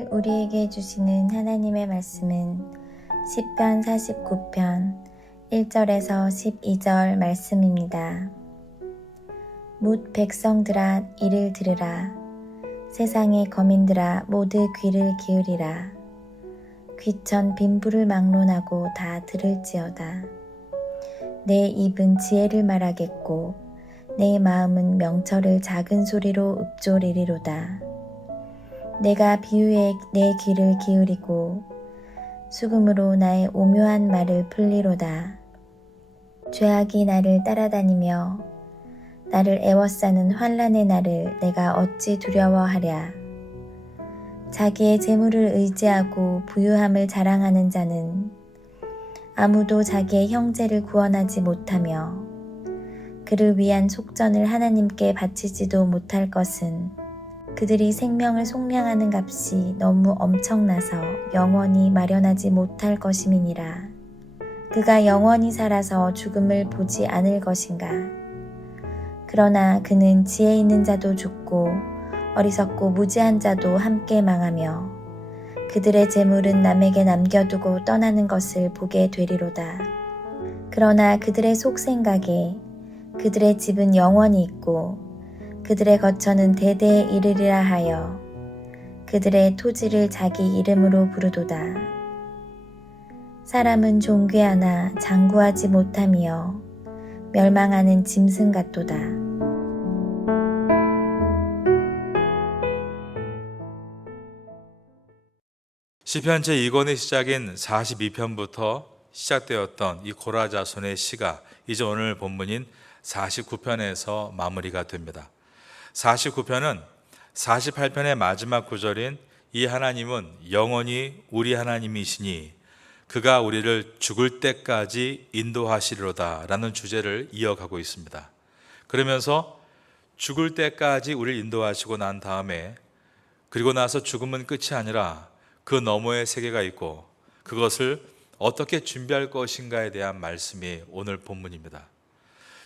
오늘 우리에게 주시는 하나님의 말씀은 시편 49편 1절에서 12절 말씀입니다. 뭇 백성들아 이를 들으라. 세상의 거민들아 모두 귀를 기울이라. 귀천 빈부를 막론하고 다 들을지어다. 내 입은 지혜를 말하겠고 내 마음은 명철을 작은 소리로 읊조리리로다. 내가 비유에 내 귀를 기울이고 수금으로 나의 오묘한 말을 풀리로다. 죄악이 나를 따라다니며 나를 애워싸는 환난의 날을 내가 어찌 두려워하랴. 자기의 재물을 의지하고 부유함을 자랑하는 자는 아무도 자기의 형제를 구원하지 못하며 그를 위한 속전을 하나님께 바치지도 못할 것은 그들이 생명을 속량하는 값이 너무 엄청나서 영원히 마련하지 못할 것임이니라. 그가 영원히 살아서 죽음을 보지 않을 것인가. 그러나 그는 지혜 있는 자도 죽고 어리석고 무지한 자도 함께 망하며 그들의 재물은 남에게 남겨두고 떠나는 것을 보게 되리로다. 그러나 그들의 속생각에 그들의 집은 영원히 있고 그들의 거처는 대대에 이르리라 하여 그들의 토지를 자기 이름으로 부르도다. 사람은 존귀하나 장구하지 못하며 멸망하는 짐승 같도다. 시편 제2권의 시작인 42편부터 시작되었던 이 고라 자손의 시가 이제 오늘 본문인 49편에서 마무리가 됩니다. 49편은 48편의 마지막 구절인 이 하나님은 영원히 우리 하나님이시니 그가 우리를 죽을 때까지 인도하시리로다 라는 주제를 이어가고 있습니다. 그러면서 죽을 때까지 우리를 인도하시고 난 다음에 그리고 나서 죽음은 끝이 아니라 그 너머의 세계가 있고 그것을 어떻게 준비할 것인가에 대한 말씀이 오늘 본문입니다.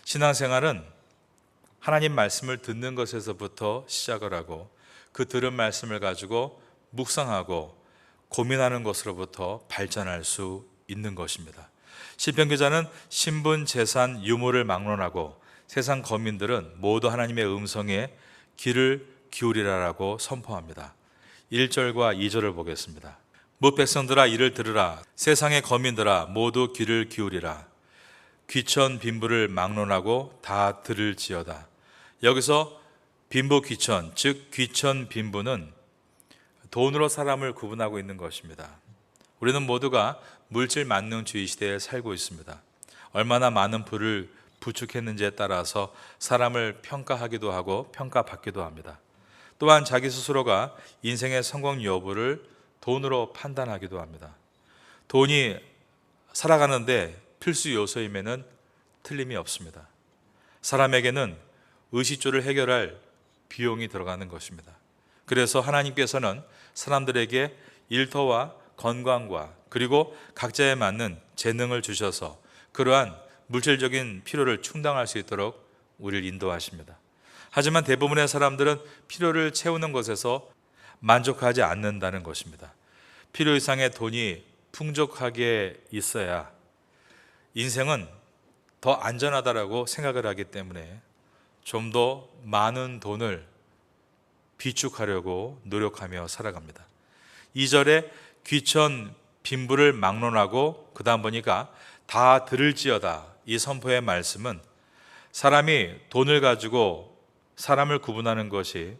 신앙생활은 하나님 말씀을 듣는 것에서부터 시작을 하고 그 들은 말씀을 가지고 묵상하고 고민하는 것으로부터 발전할 수 있는 것입니다. 시편 기자는 신분, 재산, 유무를 막론하고 세상 거민들은 모두 하나님의 음성에 귀를 기울이라라고 선포합니다. 1절과 2절을 보겠습니다. 뭇 백성들아 이를 들으라. 세상의 거민들아 모두 귀를 기울이라. 귀천 빈부를 막론하고 다 들을지어다. 여기서 빈부 귀천, 즉 귀천 빈부는 돈으로 사람을 구분하고 있는 것입니다. 우리는 모두가 물질 만능주의 시대에 살고 있습니다. 얼마나 많은 부를 부축했는지에 따라서 사람을 평가하기도 하고 평가받기도 합니다. 또한 자기 스스로가 인생의 성공 여부를 돈으로 판단하기도 합니다. 돈이 살아가는데 필수 요소임에는 틀림이 없습니다. 사람에게는 의식주를 해결할 비용이 들어가는 것입니다. 그래서 하나님께서는 사람들에게 일터와 건강과 그리고 각자에 맞는 재능을 주셔서 그러한 물질적인 필요를 충당할 수 있도록 우리를 인도하십니다. 하지만 대부분의 사람들은 필요를 채우는 것에서 만족하지 않는다는 것입니다. 필요 이상의 돈이 풍족하게 있어야 인생은 더 안전하다라고 생각을 하기 때문에 좀 더 많은 돈을 비축하려고 노력하며 살아갑니다. 2절에 귀천 빈부를 막론하고 그 다음 보니까 다 들을지어다 이 선포의 말씀은 사람이 돈을 가지고 사람을 구분하는 것이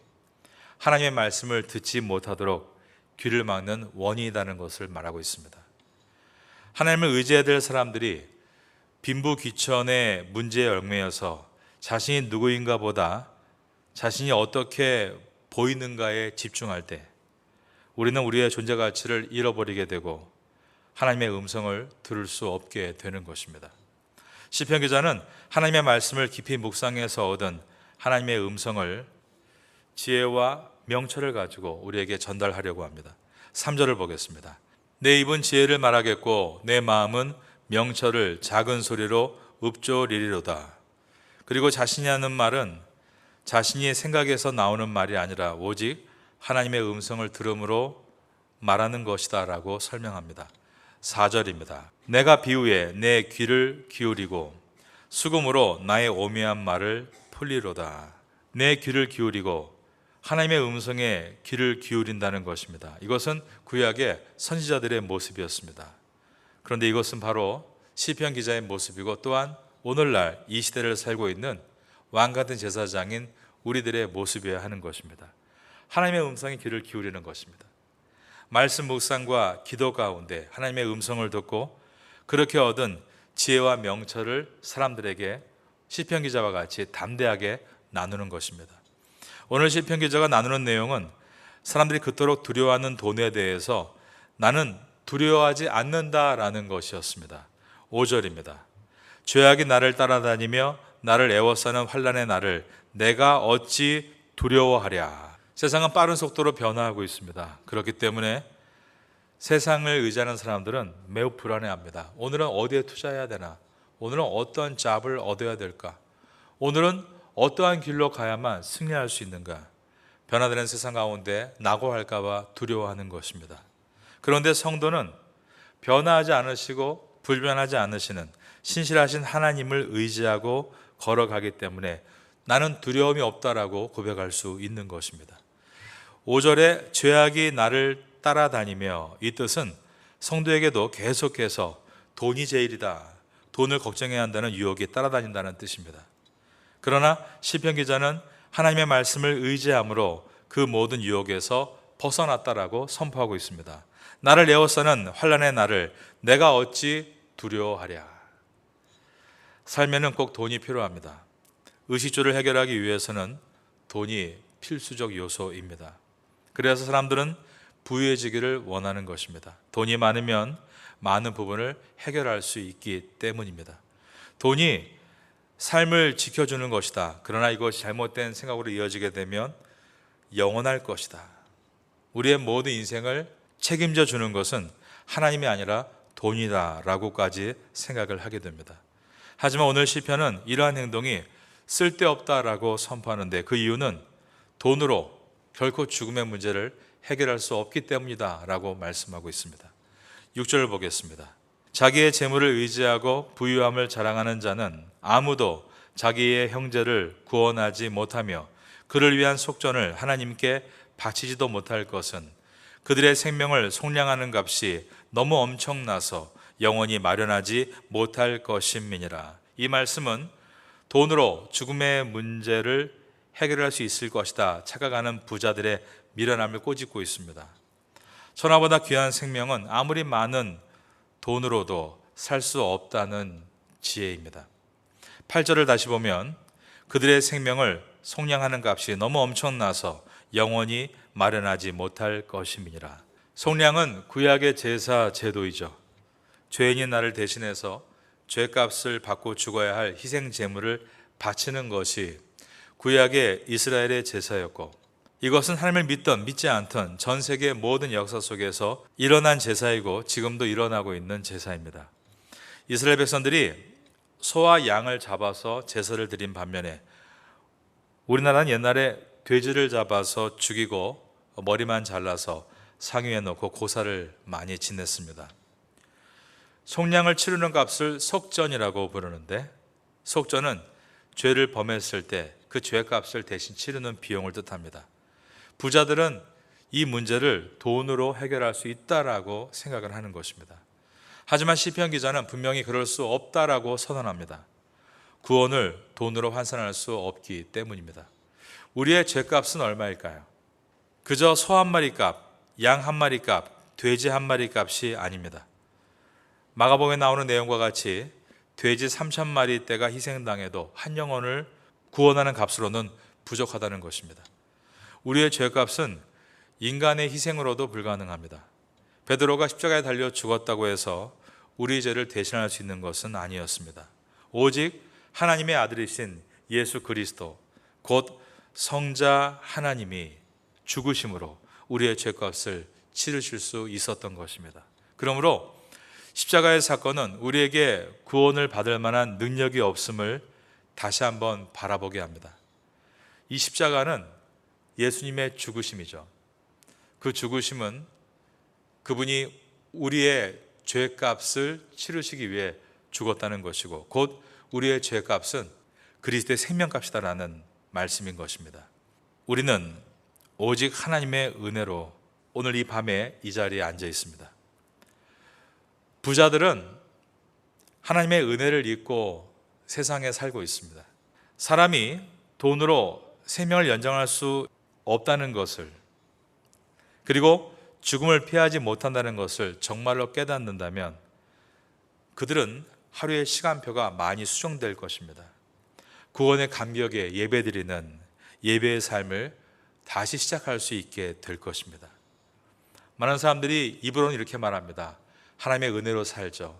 하나님의 말씀을 듣지 못하도록 귀를 막는 원인이라는 것을 말하고 있습니다. 하나님을 의지해야 될 사람들이 빈부 귀천의 문제에 얽매여서 자신이 누구인가 보다 자신이 어떻게 보이는가에 집중할 때 우리는 우리의 존재 가치를 잃어버리게 되고 하나님의 음성을 들을 수 없게 되는 것입니다. 시편 기자는 하나님의 말씀을 깊이 묵상해서 얻은 하나님의 음성을 지혜와 명철을 가지고 우리에게 전달하려고 합니다. 3절을 보겠습니다. 내 입은 지혜를 말하겠고 내 마음은 명철을 작은 소리로 읊조리리로다. 그리고 자신이 하는 말은 자신이 생각에서 나오는 말이 아니라 오직 하나님의 음성을 들음으로 말하는 것이다 라고 설명합니다. 4절입니다. 내가 비후에 내 귀를 기울이고 수금으로 나의 오묘한 말을 풀리로다. 내 귀를 기울이고 하나님의 음성에 귀를 기울인다는 것입니다. 이것은 구약의 선지자들의 모습이었습니다. 그런데 이것은 바로 시편 기자의 모습이고 또한 오늘날 이 시대를 살고 있는 왕같은 제사장인 우리들의 모습이어야 하는 것입니다. 하나님의 음성에 귀를 기울이는 것입니다. 말씀 묵상과 기도 가운데 하나님의 음성을 듣고 그렇게 얻은 지혜와 명철을 사람들에게 시편 기자와 같이 담대하게 나누는 것입니다. 오늘 시편 기자가 나누는 내용은 사람들이 그토록 두려워하는 돈에 대해서 나는 두려워하지 않는다라는 것이었습니다. 5절입니다. 죄악이 나를 따라다니며 나를 애워싸는 환난의 날을 내가 어찌 두려워하랴. 세상은 빠른 속도로 변화하고 있습니다. 그렇기 때문에 세상을 의지하는 사람들은 매우 불안해합니다. 오늘은 어디에 투자해야 되나? 오늘은 어떤 잡을 얻어야 될까? 오늘은 어떠한 길로 가야만 승리할 수 있는가? 변화되는 세상 가운데 낙오할까 봐 두려워하는 것입니다. 그런데 성도는 변화하지 않으시고 불변하지 않으시는 신실하신 하나님을 의지하고 걸어가기 때문에 나는 두려움이 없다라고 고백할 수 있는 것입니다. 5절에 죄악이 나를 따라다니며, 이 뜻은 성도에게도 계속해서 돈이 제일이다, 돈을 걱정해야 한다는 유혹이 따라다닌다는 뜻입니다. 그러나 시편 기자는 하나님의 말씀을 의지함으로 그 모든 유혹에서 벗어났다라고 선포하고 있습니다. 나를 에워싸는 환난의 날을 내가 어찌 두려워하랴. 삶에는 꼭 돈이 필요합니다. 의식주를 해결하기 위해서는 돈이 필수적 요소입니다. 그래서 사람들은 부유해지기를 원하는 것입니다. 돈이 많으면 많은 부분을 해결할 수 있기 때문입니다. 돈이 삶을 지켜주는 것이다. 그러나 이것이 잘못된 생각으로 이어지게 되면 영원할 것이다. 우리의 모든 인생을 책임져 주는 것은 하나님이 아니라 돈이다 라고까지 생각을 하게 됩니다. 하지만 오늘 시편은 이러한 행동이 쓸데없다라고 선포하는데 그 이유는 돈으로 결코 죽음의 문제를 해결할 수 없기 때문이다 라고 말씀하고 있습니다. 6절을 보겠습니다. 자기의 재물을 의지하고 부유함을 자랑하는 자는 아무도 자기의 형제를 구원하지 못하며 그를 위한 속전을 하나님께 바치지도 못할 것은 그들의 생명을 속량하는 값이 너무 엄청나서 영원히 마련하지 못할 것임이니라. 이 말씀은 돈으로 죽음의 문제를 해결할 수 있을 것이다 착각하는 부자들의 미련함을 꼬집고 있습니다. 천하보다 귀한 생명은 아무리 많은 돈으로도 살 수 없다는 지혜입니다. 8절을 다시 보면 그들의 생명을 속량하는 값이 너무 엄청나서 영원히 마련하지 못할 것임이니라. 속량은 구약의 제사 제도이죠. 죄인인 나를 대신해서 죄값을 받고 죽어야 할 희생 제물을 바치는 것이 구약의 이스라엘의 제사였고, 이것은 하나님을 믿던 믿지 않던 전 세계 모든 역사 속에서 일어난 제사이고 지금도 일어나고 있는 제사입니다. 이스라엘 백성들이 소와 양을 잡아서 제사를 드린 반면에 우리나라는 옛날에 돼지를 잡아서 죽이고 머리만 잘라서 상위에 놓고 고사를 많이 지냈습니다. 속량을 치르는 값을 속전이라고 부르는데, 속전은 죄를 범했을 때 그 죄값을 대신 치르는 비용을 뜻합니다. 부자들은 이 문제를 돈으로 해결할 수 있다라고 생각을 하는 것입니다. 하지만 시편 기자는 분명히 그럴 수 없다라고 선언합니다. 구원을 돈으로 환산할 수 없기 때문입니다. 우리의 죄값은 얼마일까요? 그저 소 한 마리 값, 양 한 마리 값, 돼지 한 마리 값이 아닙니다. 마가복음에 나오는 내용과 같이 돼지 3,000마리 떼가 희생당해도 한 영혼을 구원하는 값으로는 부족하다는 것입니다. 우리의 죄값은 인간의 희생으로도 불가능합니다. 베드로가 십자가에 달려 죽었다고 해서 우리 죄를 대신할 수 있는 것은 아니었습니다. 오직 하나님의 아들이신 예수 그리스도, 곧 성자 하나님이 죽으심으로 우리의 죄값을 치르실 수 있었던 것입니다. 그러므로 십자가의 사건은 우리에게 구원을 받을 만한 능력이 없음을 다시 한번 바라보게 합니다. 이 십자가는 예수님의 죽으심이죠. 그 죽으심은 그분이 우리의 죄값을 치르시기 위해 죽었다는 것이고 곧 우리의 죄값은 그리스도의 생명값이다라는 말씀인 것입니다. 우리는 오직 하나님의 은혜로 오늘 이 밤에 이 자리에 앉아 있습니다. 부자들은 하나님의 은혜를 잊고 세상에 살고 있습니다. 사람이 돈으로 생명을 연장할 수 없다는 것을, 그리고 죽음을 피하지 못한다는 것을 정말로 깨닫는다면 그들은 하루의 시간표가 많이 수정될 것입니다. 구원의 감격에 예배드리는 예배의 삶을 다시 시작할 수 있게 될 것입니다. 많은 사람들이 입으로는 이렇게 말합니다. 하나님의 은혜로 살죠.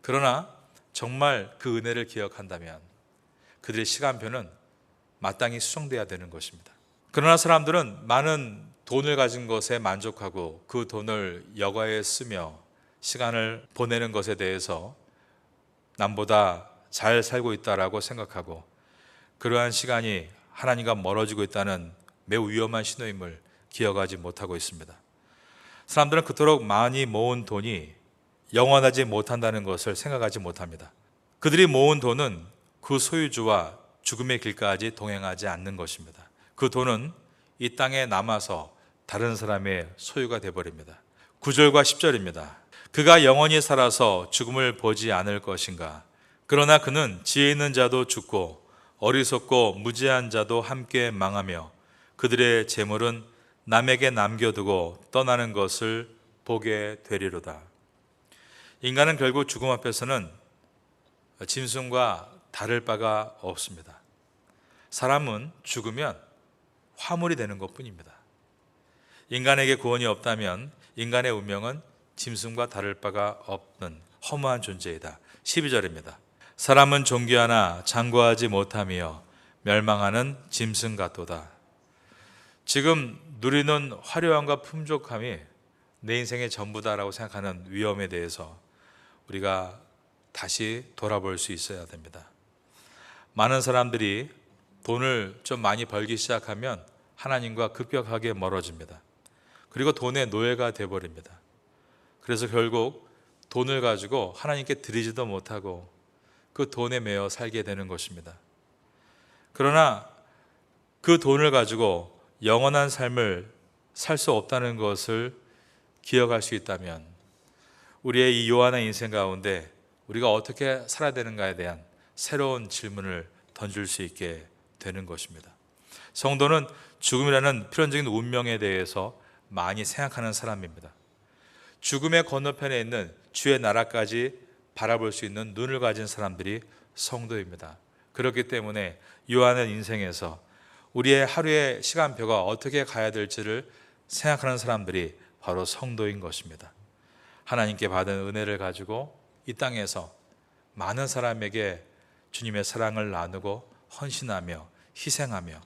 그러나 정말 그 은혜를 기억한다면 그들의 시간표는 마땅히 수정돼야 되는 것입니다. 그러나 사람들은 많은 돈을 가진 것에 만족하고 그 돈을 여가에 쓰며 시간을 보내는 것에 대해서 남보다 잘 살고 있다라고 생각하고 그러한 시간이 하나님과 멀어지고 있다는 매우 위험한 신호임을 기억하지 못하고 있습니다. 사람들은 그토록 많이 모은 돈이 영원하지 못한다는 것을 생각하지 못합니다. 그들이 모은 돈은 그 소유주와 죽음의 길까지 동행하지 않는 것입니다. 그 돈은 이 땅에 남아서 다른 사람의 소유가 되어버립니다. 9절과 10절입니다. 그가 영원히 살아서 죽음을 보지 않을 것인가. 그러나 그는 지혜 있는 자도 죽고 어리석고 무지한 자도 함께 망하며 그들의 재물은 남에게 남겨두고 떠나는 것을 보게 되리로다. 인간은 결국 죽음 앞에서는 짐승과 다를 바가 없습니다. 사람은 죽으면 화물이 되는 것뿐입니다. 인간에게 구원이 없다면 인간의 운명은 짐승과 다를 바가 없는 허무한 존재이다. 12절입니다. 사람은 존귀하나 장구하지 못하며 멸망하는 짐승 같도다. 지금 누리는 화려함과 풍족함이 내 인생의 전부다라고 생각하는 위험에 대해서 우리가 다시 돌아볼 수 있어야 됩니다. 많은 사람들이 돈을 좀 많이 벌기 시작하면 하나님과 급격하게 멀어집니다. 그리고 돈의 노예가 되어버립니다. 그래서 결국 돈을 가지고 하나님께 드리지도 못하고 그 돈에 매여 살게 되는 것입니다. 그러나 그 돈을 가지고 영원한 삶을 살 수 없다는 것을 기억할 수 있다면 우리의 이 요한의 인생 가운데 우리가 어떻게 살아야 되는가에 대한 새로운 질문을 던질 수 있게 되는 것입니다. 성도는 죽음이라는 필연적인 운명에 대해서 많이 생각하는 사람입니다. 죽음의 건너편에 있는 주의 나라까지 바라볼 수 있는 눈을 가진 사람들이 성도입니다. 그렇기 때문에 요한의 인생에서 우리의 하루의 시간표가 어떻게 가야 될지를 생각하는 사람들이 바로 성도인 것입니다. 하나님께 받은 은혜를 가지고 이 땅에서 많은 사람에게 주님의 사랑을 나누고 헌신하며 희생하며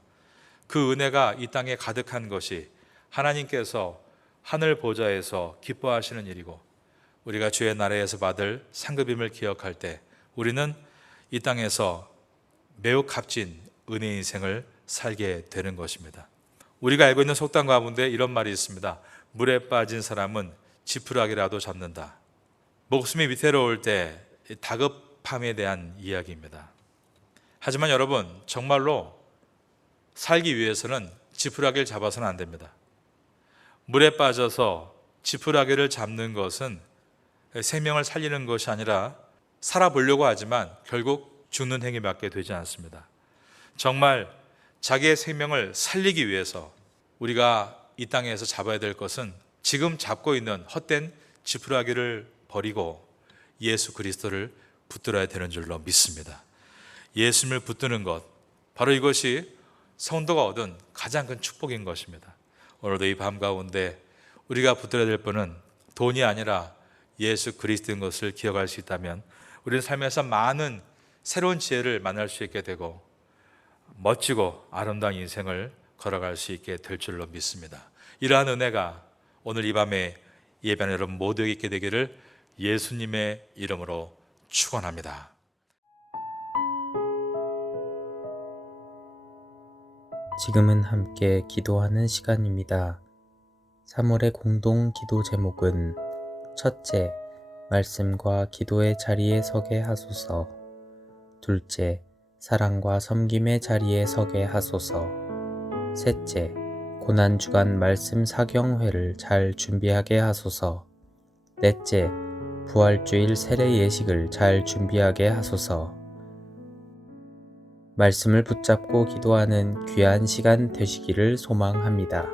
그 은혜가 이 땅에 가득한 것이 하나님께서 하늘 보좌에서 기뻐하시는 일이고 우리가 주의 나라에서 받을 상급임을 기억할 때 우리는 이 땅에서 매우 값진 은혜 인생을 살게 되는 것입니다. 우리가 알고 있는 속담 가운데 이런 말이 있습니다. 물에 빠진 사람은 지푸라기라도 잡는다. 목숨이 위태로울 때 다급함에 대한 이야기입니다. 하지만 여러분, 정말로 살기 위해서는 지푸라기를 잡아서는 안 됩니다. 물에 빠져서 지푸라기를 잡는 것은 생명을 살리는 것이 아니라 살아보려고 하지만 결국 죽는 행위밖에 되지 않습니다. 정말 자기의 생명을 살리기 위해서 우리가 이 땅에서 잡아야 될 것은 지금 잡고 있는 헛된 지푸라기를 버리고 예수 그리스도를 붙들어야 되는 줄로 믿습니다. 예수님을 붙드는 것, 바로 이것이 성도가 얻은 가장 큰 축복인 것입니다. 오늘도 이 밤 가운데 우리가 붙들어야 될 분은 돈이 아니라 예수 그리스도인 것을 기억할 수 있다면 우리는 삶에서 많은 새로운 지혜를 만날 수 있게 되고 멋지고 아름다운 인생을 걸어갈 수 있게 될 줄로 믿습니다. 이러한 은혜가 오늘 이 밤에 예배하는 여러분 모두에게 있게 되기를 예수님의 이름으로 축원합니다. 지금은 함께 기도하는 시간입니다. 3월의 공동 기도 제목은 첫째, 말씀과 기도의 자리에 서게 하소서. 둘째, 사랑과 섬김의 자리에 서게 하소서. 셋째, 고난주간 말씀 사경회를 잘 준비하게 하소서. 넷째, 부활주일 세례 예식을 잘 준비하게 하소서. 말씀을 붙잡고 기도하는 귀한 시간 되시기를 소망합니다.